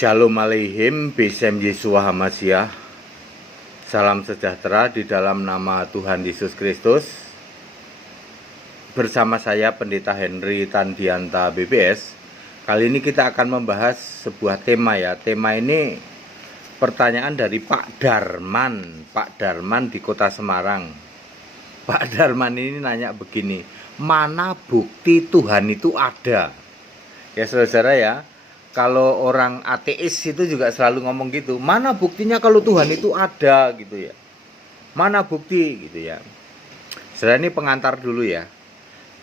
Shalom Aleihim, Besem Yeshua Hamasyah. Salam sejahtera di dalam nama Tuhan Yesus Kristus. Bersama saya Pendeta Henry Tandianta BBS. Kali ini kita akan membahas sebuah tema ya. Tema ini pertanyaan dari Pak Darman di Kota Semarang. Pak Darman ini nanya begini, mana bukti Tuhan itu ada? Ya saudara ya, kalau orang ateis itu juga selalu ngomong gitu, mana buktinya kalau Tuhan itu ada gitu ya, mana bukti gitu ya. Saudara, ini pengantar dulu ya.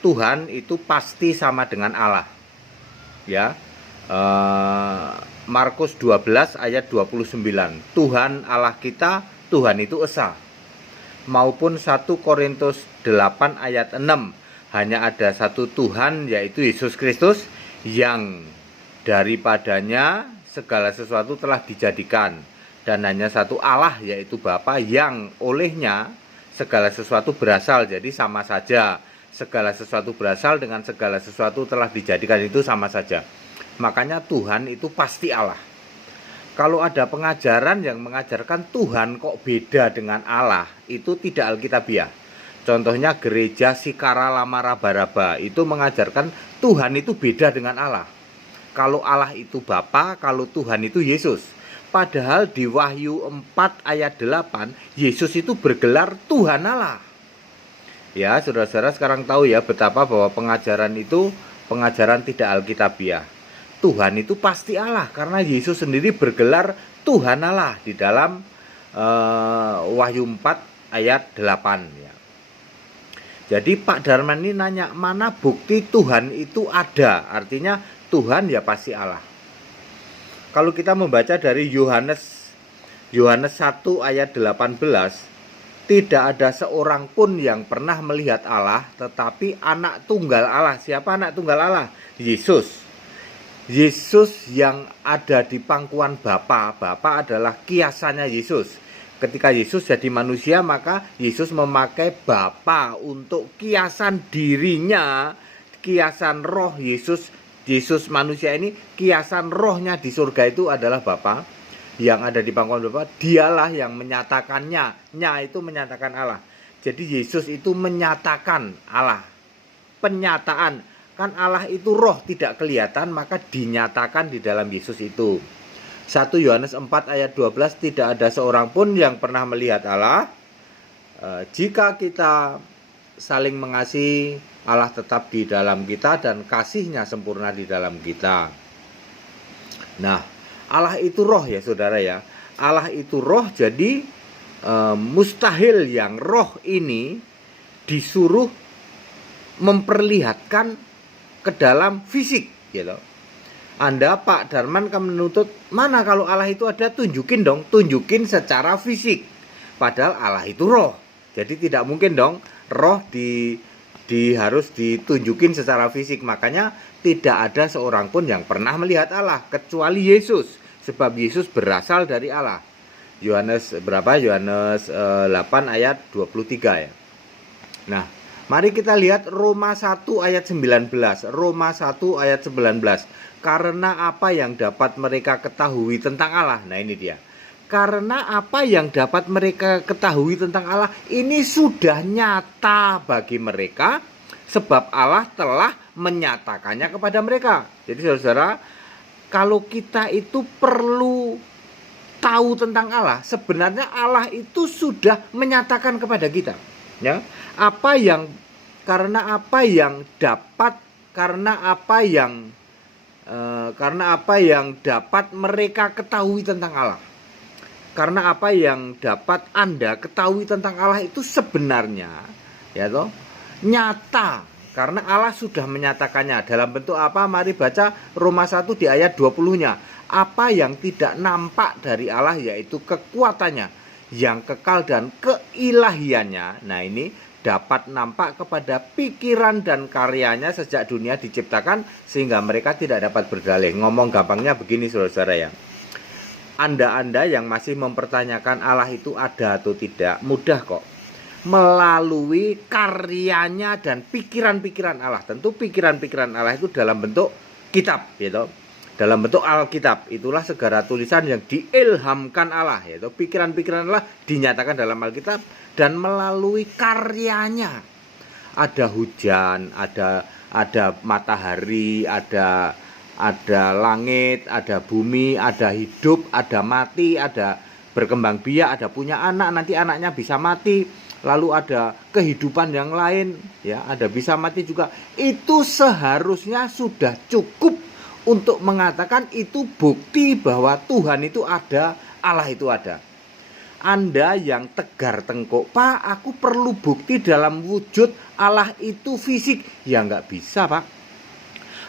Tuhan itu pasti sama dengan Allah ya. Markus 12 ayat 29, Tuhan Allah kita, Tuhan itu esa. Maupun 1 Korintus 8 ayat 6, hanya ada satu Tuhan, yaitu Yesus Kristus, yang daripadanya segala sesuatu telah dijadikan, dan hanya satu Allah, yaitu Bapa, yang olehnya segala sesuatu berasal. Jadi sama saja, segala sesuatu berasal dengan segala sesuatu telah dijadikan, itu sama saja. Makanya Tuhan itu pasti Allah. Kalau ada pengajaran yang mengajarkan Tuhan kok beda dengan Allah, itu tidak alkitabiah. Contohnya gereja Sikara Lamara Baraba itu mengajarkan Tuhan itu beda dengan Allah. Kalau Allah itu Bapa, kalau Tuhan itu Yesus. Padahal di Wahyu 4 ayat 8, Yesus itu bergelar Tuhan Allah. Ya, saudara-saudara sekarang tahu ya betapa bahwa pengajaran itu pengajaran tidak alkitabiah. Tuhan itu pasti Allah karena Yesus sendiri bergelar Tuhan Allah di dalam Wahyu 4 ayat 8 ya. Jadi Pak Darman ini nanya, mana bukti Tuhan itu ada? Artinya Tuhan ya pasti Allah. Kalau kita membaca dari Yohanes 1 ayat 18, tidak ada seorang pun yang pernah melihat Allah, tetapi anak tunggal Allah. Siapa anak tunggal Allah? Yesus. Yesus yang ada di pangkuan Bapa. Bapa adalah kiasannya Yesus. Ketika Yesus jadi manusia, maka Yesus memakai Bapa untuk kiasan dirinya, kiasan roh Yesus. Yesus manusia ini kiasan rohnya di surga itu adalah Bapa yang ada di pangkuan Bapa. Dialah yang menyatakannya. Nya itu menyatakan Allah. Jadi Yesus itu menyatakan Allah. Penyataan. Kan Allah itu roh tidak kelihatan, maka dinyatakan di dalam Yesus itu. 1 Yohanes 4 ayat 12, tidak ada seorang pun yang pernah melihat Allah. Jika kita saling mengasihi, Allah tetap di dalam kita dan kasihnya sempurna di dalam kita. Nah, Allah itu roh ya saudara ya. Allah itu roh, jadi mustahil yang roh ini disuruh memperlihatkan ke dalam fisik gitu. Anda Pak Darman kan menuntut, mana kalau Allah itu ada, tunjukin dong, tunjukin secara fisik. Padahal Allah itu roh. Jadi tidak mungkin dong roh harus ditunjukin secara fisik. Makanya tidak ada seorang pun yang pernah melihat Allah kecuali Yesus, sebab Yesus berasal dari Allah. Yohanes 8 ayat 23 ya. Nah, mari kita lihat Roma 1 ayat 19. Roma 1 ayat 19. Karena apa yang dapat mereka ketahui tentang Allah. Nah ini dia. Karena apa yang dapat mereka ketahui tentang Allah ini sudah nyata bagi mereka, sebab Allah telah menyatakannya kepada mereka. Jadi saudara, kalau kita itu perlu tahu tentang Allah, sebenarnya Allah itu sudah menyatakan kepada kita. Ya, karena apa yang dapat mereka ketahui tentang Allah. Karena apa yang dapat Anda ketahui tentang Allah itu sebenarnya ya toh nyata, karena Allah sudah menyatakannya. Dalam bentuk apa? Mari baca Roma 1 di ayat 20-nya. Apa yang tidak nampak dari Allah, yaitu kekuatannya yang kekal dan keilahiannya. Nah ini dapat nampak kepada pikiran dan karyanya sejak dunia diciptakan, sehingga mereka tidak dapat berdalih. Ngomong gampangnya begini saudara ya. Anda yang masih mempertanyakan Allah itu ada atau tidak, mudah kok. Melalui karyanya dan pikiran-pikiran Allah. Tentu pikiran-pikiran Allah itu dalam bentuk kitab gitu. dalam bentuk Alkitab. Itulah segala tulisan yang diilhamkan Allah, yaitu pikiran-pikiran Allah dinyatakan dalam Alkitab dan melalui karyanya. Ada hujan, ada matahari, ada langit, ada bumi, ada hidup, ada mati, ada berkembang biak, ada punya anak, nanti anaknya bisa mati, lalu ada kehidupan yang lain, ya, ada bisa mati juga. Itu seharusnya sudah cukup untuk mengatakan itu bukti bahwa Tuhan itu ada, Allah itu ada. Anda yang tegar tengkuk, Pak, aku perlu bukti dalam wujud Allah itu fisik. Ya nggak bisa, Pak.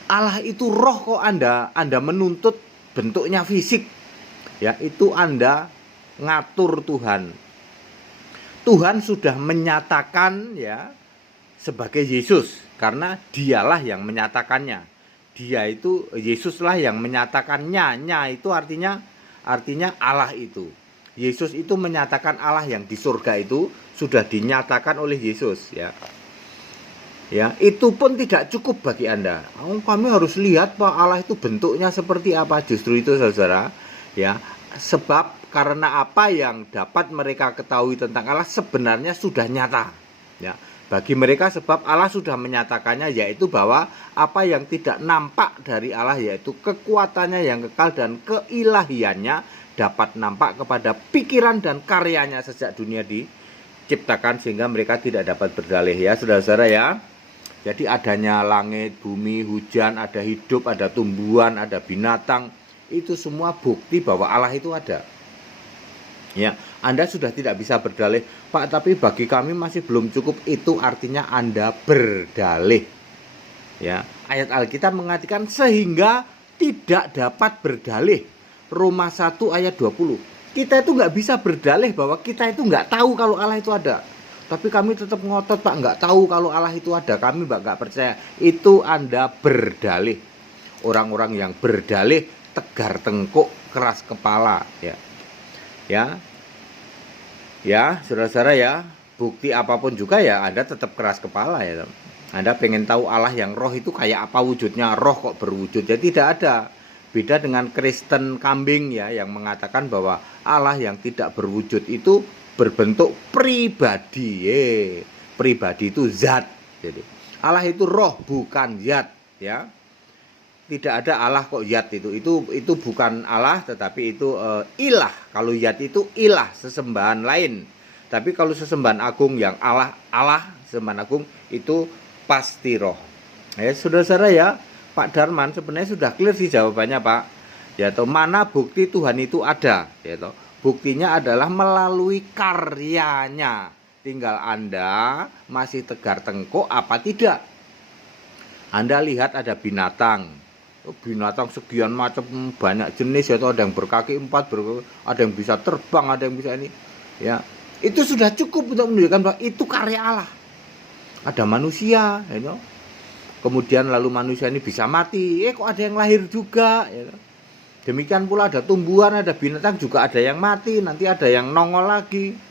Allah itu roh, kok Anda menuntut bentuknya fisik. Ya, itu Anda ngatur Tuhan. Tuhan sudah menyatakan, ya, sebagai Yesus, karena dialah yang menyatakannya. Dia itu, Yesuslah yang menyatakannya. Nya itu artinya Allah itu. Yesus itu menyatakan Allah yang di surga itu sudah dinyatakan oleh Yesus, ya. Ya, itu pun tidak cukup bagi Anda. Kami harus lihat Pak, Allah itu bentuknya seperti apa. Justru itu, saudara, ya. Sebab karena apa yang dapat mereka ketahui tentang Allah sebenarnya sudah nyata, ya. Bagi mereka sebab Allah sudah menyatakannya, yaitu bahwa apa yang tidak nampak dari Allah, yaitu kekuatannya yang kekal dan keilahiannya, dapat nampak kepada pikiran dan karyanya sejak dunia diciptakan, sehingga mereka tidak dapat berdalih, ya saudara-saudara, ya. Jadi adanya langit, bumi, hujan, ada hidup, ada tumbuhan, ada binatang, itu semua bukti bahwa Allah itu ada. Ya, Anda sudah tidak bisa berdalih, Pak, tapi bagi kami masih belum cukup. Itu artinya Anda berdalih. Ya, ayat Alkitab mengatakan sehingga tidak dapat berdalih. Roma 1 ayat 20. Kita itu nggak bisa berdalih bahwa kita itu nggak tahu kalau Allah itu ada. Tapi kami tetap ngotot, Pak, nggak tahu kalau Allah itu ada. Kami nggak percaya. Itu Anda berdalih. Orang-orang yang berdalih tegar tengkuk, keras kepala, ya. Ya, saudara-saudara, ya, bukti apapun juga ya Anda tetap keras kepala, ya. Anda pengen tahu Allah yang roh itu kayak apa wujudnya, roh kok berwujud. Jadi tidak ada. Beda dengan Kristen kambing, ya, yang mengatakan bahwa Allah yang tidak berwujud itu berbentuk pribadi. Pribadi itu zat. Jadi Allah itu roh, bukan zat, ya. Tidak ada Allah kok zat itu bukan Allah, tetapi itu ilah. Kalau zat itu ilah, sesembahan lain. Tapi kalau sesembahan agung yang Allah sesembahan agung itu pasti roh. Ya, saudara-saudara, ya, Pak Darman sebenarnya sudah clear sih jawabannya, Pak. Ya toh, mana bukti Tuhan itu ada, ya toh. Buktinya adalah melalui karyanya. Tinggal Anda masih tegar tengkuk apa tidak. Anda lihat ada binatang sekian macam, banyak jenis, ya toh. Ada yang berkaki 4, ada yang bisa terbang, ada yang bisa ini, ya. Itu sudah cukup untuk menunjukkan bahwa itu karya Allah. Ada manusia, ya toh. Kemudian lalu manusia ini bisa mati, kok ada yang lahir juga, ya toh. Demikian pula ada tumbuhan, ada binatang juga ada yang mati, nanti ada yang nongol lagi.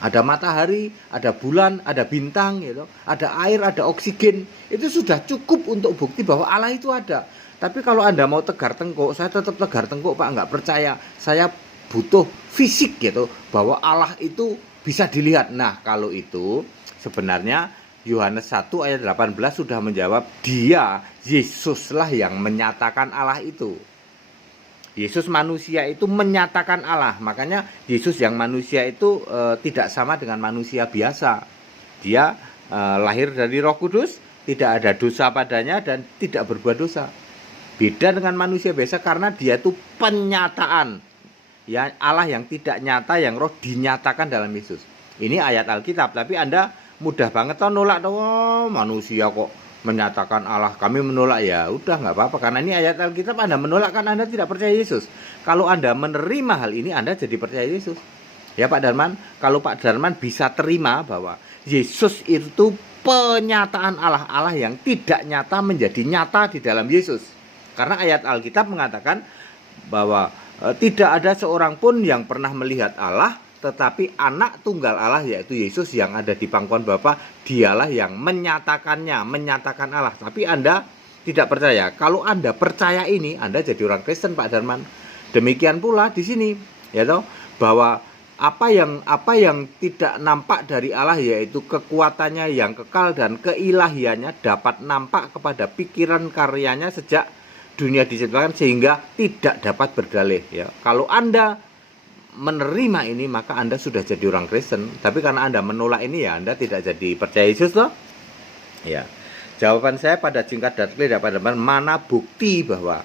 Ada matahari, ada bulan, ada bintang, gitu. Ada air, ada oksigen. Itu sudah cukup untuk bukti bahwa Allah itu ada. Tapi kalau Anda mau tegar tengkuk, saya tetap tegar tengkuk, Pak, nggak percaya. Saya butuh fisik, gitu, bahwa Allah itu bisa dilihat. Nah, kalau itu sebenarnya Yohanes 1 ayat 18 sudah menjawab. Dia, Yesuslah yang menyatakan Allah itu. Yesus manusia itu menyatakan Allah. Makanya Yesus yang manusia itu tidak sama dengan manusia biasa. Dia lahir dari Roh Kudus, tidak ada dosa padanya dan tidak berbuat dosa. Beda dengan manusia biasa karena dia itu penyataan. Ya, Allah yang tidak nyata, yang roh dinyatakan dalam Yesus. Ini ayat Alkitab, tapi Anda mudah banget nolak, manusia kok menyatakan Allah, kami menolak. Ya udah, nggak apa-apa, karena ini ayat Alkitab. Anda menolak kan Anda tidak percaya Yesus. Kalau Anda menerima hal ini, Anda jadi percaya Yesus. Ya Pak Darman, kalau Pak Darman bisa terima bahwa Yesus itu penyataan Allah, Allah yang tidak nyata menjadi nyata di dalam Yesus. Karena ayat Alkitab mengatakan bahwa tidak ada seorang pun yang pernah melihat Allah, tetapi anak tunggal Allah yaitu Yesus yang ada di pangkuan Bapa, dialah yang menyatakannya, menyatakan Allah. Tapi Anda tidak percaya. Kalau Anda percaya ini, Anda jadi orang Kristen, Pak Darman. Demikian pula di sini, ya toh, bahwa apa yang tidak nampak dari Allah, yaitu kekuatannya yang kekal dan keilahiannya, dapat nampak kepada pikiran karyanya sejak dunia diciptakan sehingga tidak dapat berdalih. Ya, kalau Anda menerima ini, maka Anda sudah jadi orang Kristen. Tapi karena Anda menolak ini, ya Anda tidak jadi percaya Yesus toh. Ya, jawaban saya pada singkat dan clear, Pak Darman, mana bukti bahwa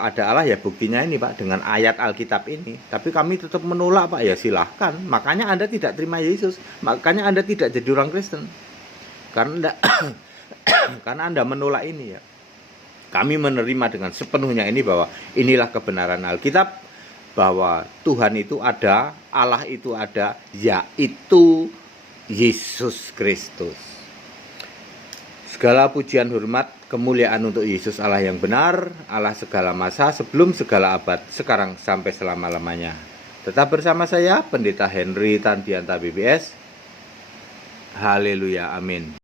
ada Allah? Ya buktinya ini, Pak, dengan ayat Alkitab ini. Tapi kami tetap menolak, Pak. Ya silahkan. Makanya Anda tidak terima Yesus. Makanya Anda tidak jadi orang Kristen. Karena karena Anda menolak ini, ya. Kami menerima dengan sepenuhnya ini, bahwa inilah kebenaran Alkitab, bahwa Tuhan itu ada, Allah itu ada, yaitu Yesus Kristus. Segala pujian, hormat, kemuliaan untuk Yesus Allah yang benar, Allah segala masa, sebelum segala abad, sekarang sampai selama-lamanya. Tetap bersama saya, Pendeta Henry Tandianta BBS. Haleluya, amin.